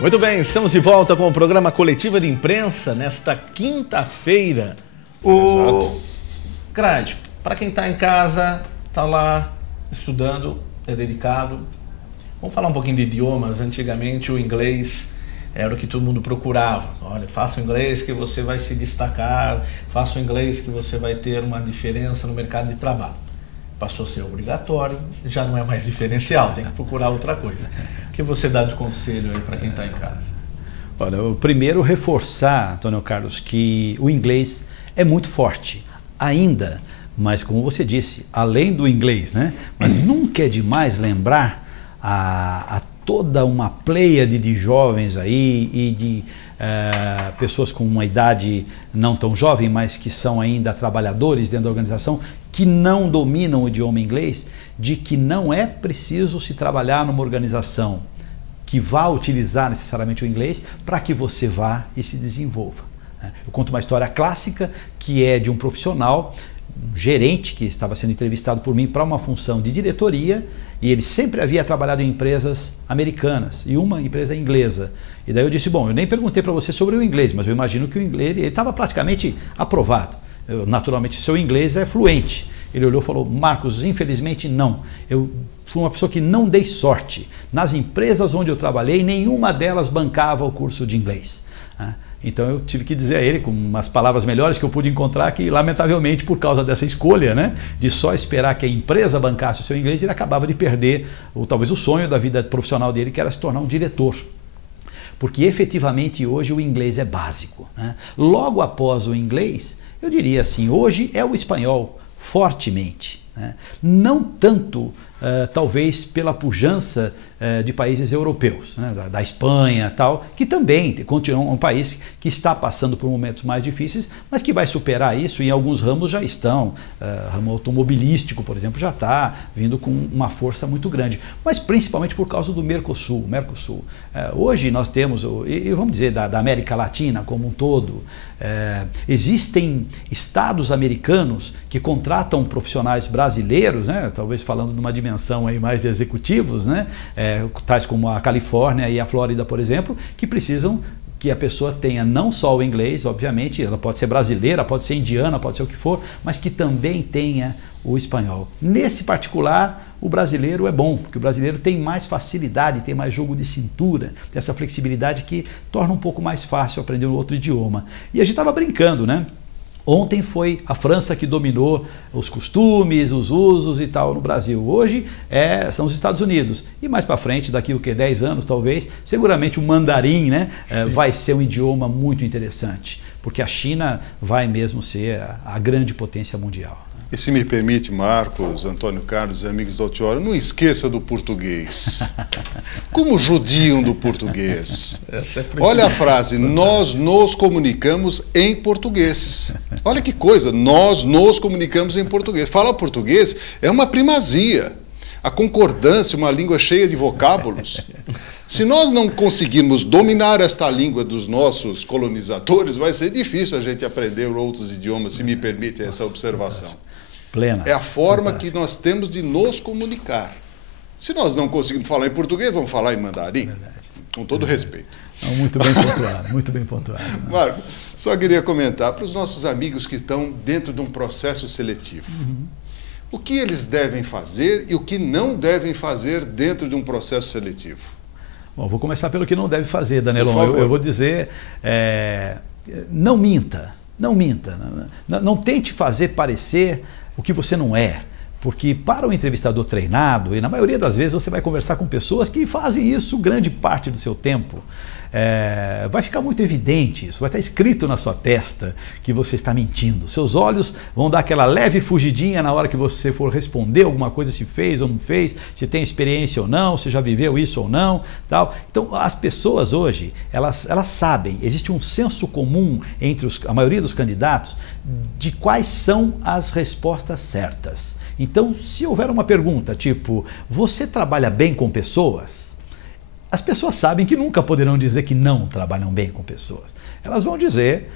Muito bem, estamos de volta com o programa Coletiva de Imprensa nesta quinta-feira. Exato. Crade, para quem está em casa, está lá estudando, é dedicado. Vamos falar um pouquinho de idiomas. Antigamente o inglês era o que todo mundo procurava. Olha, faça o inglês que você vai se destacar, faça o inglês que você vai ter uma diferença no mercado de trabalho. Passou a ser obrigatório, já não é mais diferencial, tem que procurar outra coisa. O que você dá de conselho aí para quem está em casa? Olha, o primeiro reforçar, Antônio Carlos, que o inglês é muito forte ainda, mas como você disse, além do inglês, né? Mas nunca é demais lembrar a toda uma pleiade de jovens aí e de pessoas com uma idade não tão jovem, mas que são ainda trabalhadores dentro da organização, que não dominam o idioma inglês, de que não é preciso se trabalhar numa organização que vá utilizar necessariamente o inglês para que você vá e se desenvolva. Eu conto uma história clássica que é de um profissional, um gerente que estava sendo entrevistado por mim para uma função de diretoria, e ele sempre havia trabalhado em empresas americanas e uma empresa inglesa. E daí eu disse, bom, eu nem perguntei para você sobre o inglês, mas eu imagino que o inglês, ele estava praticamente aprovado. Naturalmente, seu inglês é fluente. Ele olhou e falou, Marcos, infelizmente não. Eu fui uma pessoa que não dei sorte. Nas empresas onde eu trabalhei, nenhuma delas bancava o curso de inglês. Então eu tive que dizer a ele, com umas palavras melhores que eu pude encontrar, que lamentavelmente por causa dessa escolha, né, de só esperar que a empresa bancasse o seu inglês, ele acabava de perder, ou talvez o sonho da vida profissional dele, que era se tornar um diretor. Porque efetivamente hoje o inglês é básico, né? Logo após o inglês, eu diria assim, hoje é o espanhol fortemente, né? Não tanto talvez pela pujança de países europeus, né? da Espanha tal, que também continua um país que está passando por momentos mais difíceis, mas que vai superar isso, e em alguns ramos já estão, ramo automobilístico, por exemplo, já está vindo com uma força muito grande, mas principalmente por causa do Mercosul. Hoje nós temos, e vamos dizer da América Latina como um todo, existem estados americanos que contratam profissionais brasileiros, né? Talvez falando de uma dimensão aí mais de executivos, né? Tais como a Califórnia e a Flórida, por exemplo, que precisam que a pessoa tenha não só o inglês, obviamente, ela pode ser brasileira, pode ser indiana, pode ser o que for, mas que também tenha o espanhol. Nesse particular, o brasileiro é bom, porque o brasileiro tem mais facilidade, tem mais jogo de cintura, tem essa flexibilidade que torna um pouco mais fácil aprender um outro idioma. E a gente estava brincando, né? Ontem foi a França que dominou os costumes, os usos e tal no Brasil. Hoje são os Estados Unidos. E mais para frente, daqui 10 anos talvez, seguramente o mandarim, né, vai ser um idioma muito interessante. Porque a China vai mesmo ser a grande potência mundial. E se me permite, Marcos, Antônio Carlos e amigos da Altiora, não esqueça do português. Como judiam do português? Olha a frase, nós nos comunicamos em português. Olha que coisa, nós nos comunicamos em português. Falar português é uma primazia. A concordância, uma língua cheia de vocábulos. Se nós não conseguirmos dominar esta língua dos nossos colonizadores, vai ser difícil a gente aprender outros idiomas, se me permite essa observação. Plena. É a forma que nós temos de nos comunicar. Se nós não conseguimos falar em português, vamos falar em mandarim, com todo respeito. Não, muito bem pontuado, muito bem pontuado. Marco, só queria comentar para os nossos amigos que estão dentro de um processo seletivo. O que eles devem fazer e o que não devem fazer dentro de um processo seletivo? Bom, vou começar pelo que não deve fazer, Danelon. Eu vou dizer, não minta, não minta. Não tente fazer parecer o que você não é. Porque para o entrevistador treinado, e na maioria das vezes você vai conversar com pessoas que fazem isso grande parte do seu tempo, vai ficar muito evidente isso, vai estar escrito na sua testa que você está mentindo. Seus olhos vão dar aquela leve fugidinha na hora que você for responder alguma coisa, se fez ou não fez, se tem experiência ou não, se já viveu isso ou não, tal. Então as pessoas hoje, elas sabem, existe um senso comum entre a maioria dos candidatos de quais são as respostas certas. Então, se houver uma pergunta tipo, você trabalha bem com pessoas? As pessoas sabem que nunca poderão dizer que não trabalham bem com pessoas. Elas vão dizer,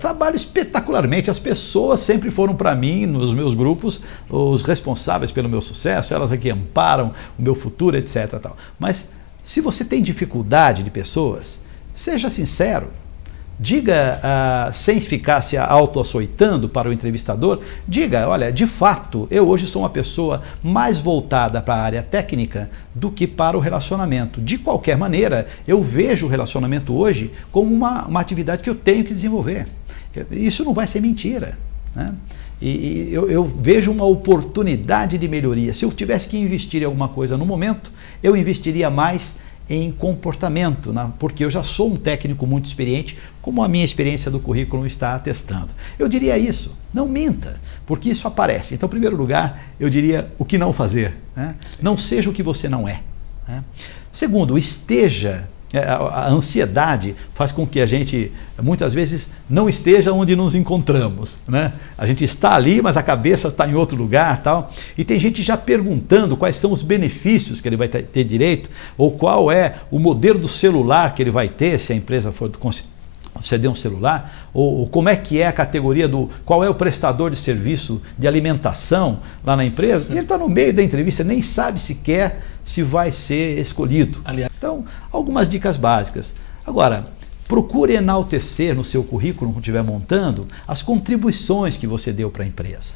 trabalho espetacularmente, as pessoas sempre foram para mim, nos meus grupos, os responsáveis pelo meu sucesso, elas é que amparam o meu futuro, etc. Tal. Mas Se você tem dificuldade de pessoas, seja sincero. Diga, sem ficar se auto-açoitando para o entrevistador, diga, olha, de fato, eu hoje sou uma pessoa mais voltada para a área técnica do que para o relacionamento. De qualquer maneira, eu vejo o relacionamento hoje como uma atividade que eu tenho que desenvolver. Isso não vai ser mentira, né? E eu vejo uma oportunidade de melhoria. Se eu tivesse que investir em alguma coisa no momento, eu investiria mais em comportamento, né? Porque eu já sou um técnico muito experiente, como a minha experiência do currículo está atestando. Eu diria isso, não minta, porque isso aparece. Então, em primeiro lugar, eu diria o que não fazer, né? Não seja o que você não é, né? Segundo, esteja. A ansiedade faz com que a gente, muitas vezes, não esteja onde nos encontramos, né? A gente está ali, mas a cabeça está em outro lugar, tal. E tem gente já perguntando quais são os benefícios que ele vai ter direito, ou qual é o modelo do celular que ele vai ter, se a empresa for conceder um celular, ou como é que é a categoria qual é o prestador de serviço de alimentação lá na empresa. E ele está no meio da entrevista, nem sabe sequer se vai ser escolhido. Então, algumas dicas básicas. Agora, procure enaltecer no seu currículo, quando estiver montando, as contribuições que você deu para a empresa.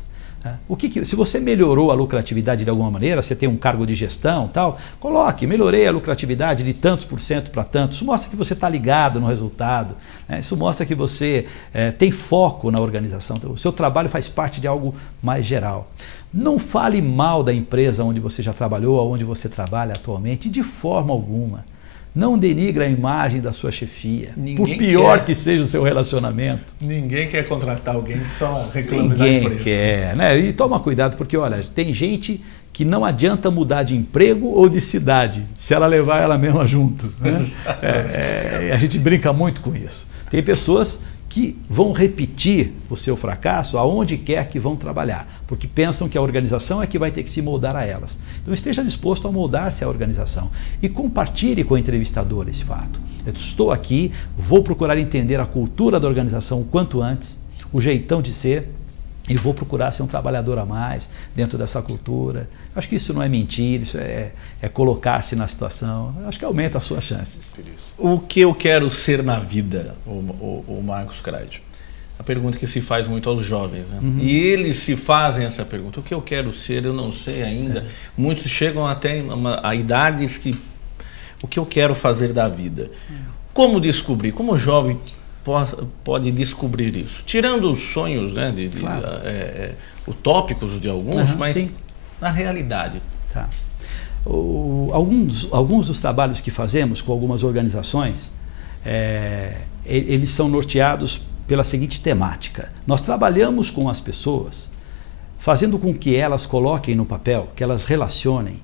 Se você melhorou a lucratividade de alguma maneira, você tem um cargo de gestão, tal, coloque, melhorei a lucratividade de tantos por cento para tantos. Isso mostra que você está ligado no resultado, né? Isso mostra que você tem foco na organização. Então, o seu trabalho faz parte de algo mais geral. Não fale mal da empresa onde você já trabalhou, ou onde você trabalha atualmente, de forma alguma. Não denigre a imagem da sua chefia, por pior que seja o seu relacionamento. Ninguém quer contratar alguém que só reclama da empresa. Ninguém quer, né? E toma cuidado, porque olha, tem gente que não adianta mudar de emprego ou de cidade, se ela levar ela mesma junto, né? A gente brinca muito com isso. Tem pessoas que vão repetir o seu fracasso aonde quer que vão trabalhar, porque pensam que a organização é que vai ter que se moldar a elas. Então esteja disposto a moldar-se à organização e compartilhe com o entrevistador esse fato. Eu estou aqui, vou procurar entender a cultura da organização o quanto antes, o jeitão de ser, e vou procurar ser um trabalhador a mais dentro dessa cultura. Acho que isso não é mentir, isso é colocar-se na situação. Acho que aumenta as suas chances. O que eu quero ser na vida, o Marcos Cradio? A pergunta que se faz muito aos jovens, né? E eles se fazem essa pergunta. O que eu quero ser, eu não sei ainda. Muitos chegam até a idades que... O que eu quero fazer da vida? Como descobrir? Como o jovem pode descobrir isso? Tirando os sonhos, né, claro, utópicos de alguns, mas sim, na realidade. Tá. Alguns dos trabalhos que fazemos com algumas organizações, eles são norteados pela seguinte temática. Nós trabalhamos com as pessoas, fazendo com que elas coloquem no papel, que elas relacionem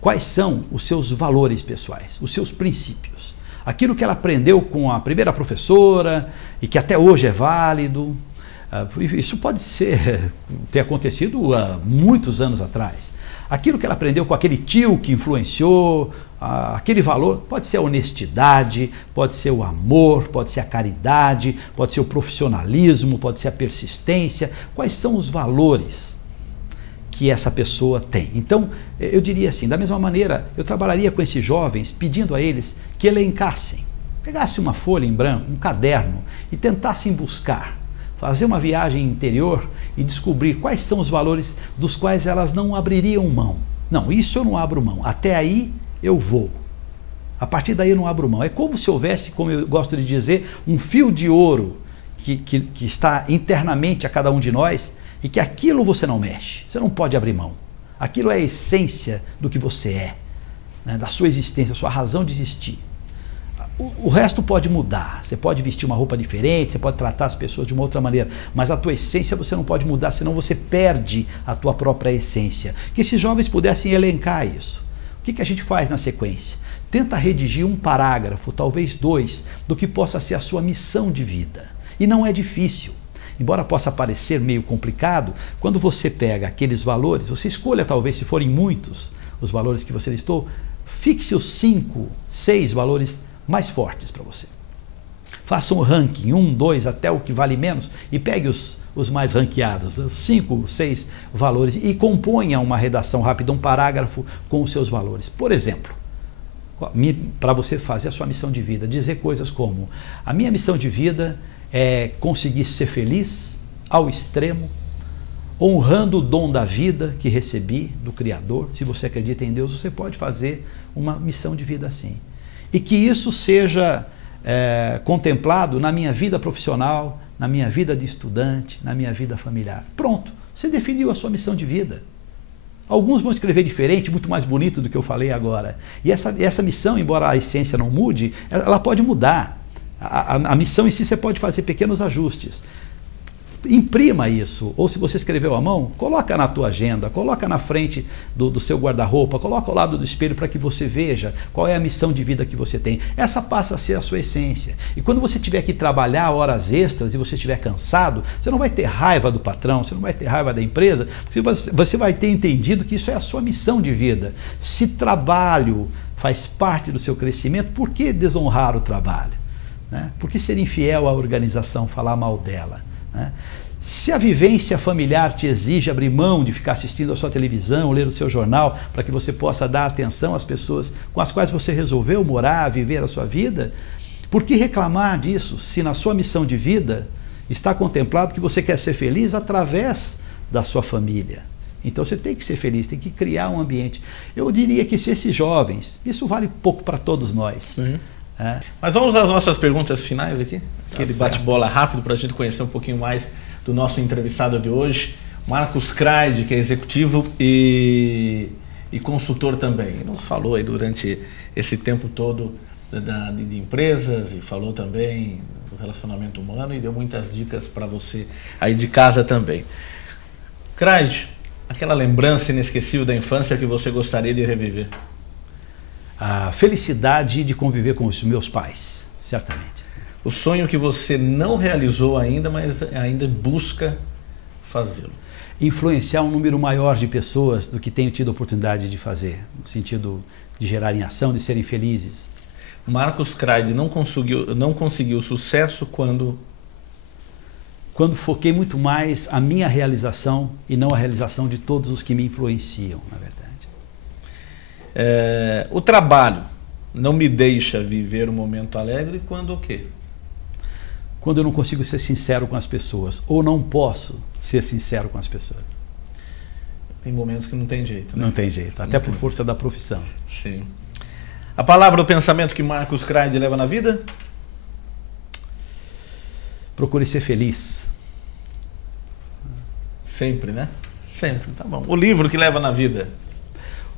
quais são os seus valores pessoais, os seus princípios. Aquilo que ela aprendeu com a primeira professora e que até hoje é válido. Isso pode ter acontecido há muitos anos atrás. Aquilo que ela aprendeu com aquele tio que influenciou, aquele valor, pode ser a honestidade, pode ser o amor, pode ser a caridade, pode ser o profissionalismo, pode ser a persistência. Quais são os valores que essa pessoa tem? Então, eu diria assim, da mesma maneira, eu trabalharia com esses jovens pedindo a eles que elencassem, pegassem uma folha em branco, um caderno e tentassem buscar, fazer uma viagem interior e descobrir quais são os valores dos quais elas não abririam mão. Não, isso eu não abro mão, até aí eu vou. A partir daí eu não abro mão. É como se houvesse, como eu gosto de dizer, um fio de ouro que está internamente a cada um de nós, e que aquilo você não mexe, você não pode abrir mão. Aquilo é a essência do que você é, né, da sua existência, da sua razão de existir. O resto pode mudar, você pode vestir uma roupa diferente, você pode tratar as pessoas de uma outra maneira, mas a tua essência você não pode mudar, senão você perde a tua própria essência. Que esses jovens pudessem elencar isso. O que a gente faz na sequência? Tenta redigir um parágrafo, talvez 2, do que possa ser a sua missão de vida. E não é difícil. Embora possa parecer meio complicado, quando você pega aqueles valores, você escolha talvez, se forem muitos, os valores que você listou, fixe os 5, 6 valores mais fortes para você. Faça um ranking, 1, 2, até o que vale menos, e pegue os mais ranqueados, 5, 6 valores, e componha uma redação rápida, um parágrafo com os seus valores. Por exemplo, para você fazer a sua missão de vida. Dizer coisas como: a minha missão de vida é conseguir ser feliz ao extremo, honrando o dom da vida que recebi do Criador. Se você acredita em Deus, você pode fazer uma missão de vida assim. E que isso seja contemplado na minha vida profissional, na minha vida de estudante, na minha vida familiar. Pronto, você definiu a sua missão de vida. Alguns vão escrever diferente, muito mais bonito do que eu falei agora. E essa missão, embora a essência não mude, ela pode mudar. A missão em si você pode fazer pequenos ajustes. Imprima isso, ou se você escreveu à mão, coloca na tua agenda, coloca na frente do seu guarda-roupa, coloca ao lado do espelho para que você veja qual é a missão de vida que você tem. Essa passa a ser a sua essência. E quando você tiver que trabalhar horas extras e você estiver cansado, você não vai ter raiva do patrão, você não vai ter raiva da empresa, porque você vai ter entendido que isso é a sua missão de vida. Se trabalho faz parte do seu crescimento, por que desonrar o trabalho? Né? Por que ser infiel à organização, falar mal dela? Se a vivência familiar te exige abrir mão de ficar assistindo a sua televisão, ler o seu jornal, para que você possa dar atenção às pessoas com as quais você resolveu morar, viver a sua vida, por que reclamar disso se na sua missão de vida está contemplado que você quer ser feliz através da sua família? Então você tem que ser feliz, tem que criar um ambiente. Eu diria que se esses jovens, isso vale pouco para todos nós. Mas vamos às nossas perguntas finais aqui? Aquele bate-bola rápido para a gente conhecer um pouquinho mais do nosso entrevistado de hoje, Marcos Kraid, que é executivo e consultor também. Ele nos falou aí durante esse tempo todo de empresas e falou também do relacionamento humano e deu muitas dicas para você aí de casa também. Kraid, aquela lembrança inesquecível da infância que você gostaria de reviver? A felicidade de conviver com os meus pais, certamente. O sonho que você não realizou ainda, mas ainda busca fazê-lo? Influenciar um número maior de pessoas do que tenho tido a oportunidade de fazer, no sentido de gerarem ação, de serem felizes. Marcos Kraid não conseguiu sucesso quando foquei muito mais a minha realização e não a realização de todos os que me influenciam, na verdade. O trabalho não me deixa viver um momento alegre quando o quê? Quando eu não consigo ser sincero com as pessoas, ou não posso ser sincero com as pessoas. Tem momentos que não tem jeito, né? Não tem jeito, até por força da profissão. Sim. A palavra ou pensamento que Marcos Kraid leva na vida? Procure ser feliz. Sempre, né? Sempre, tá bom. O livro que leva na vida?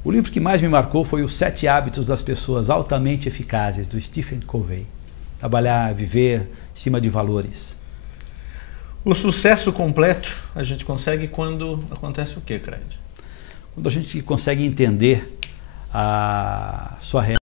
O livro que mais me marcou foi Os 7 Hábitos das Pessoas Altamente Eficazes, do Stephen Covey. Trabalhar, viver em cima de valores. O sucesso completo a gente consegue quando acontece o quê, Kraid? Quando a gente consegue entender a sua realidade.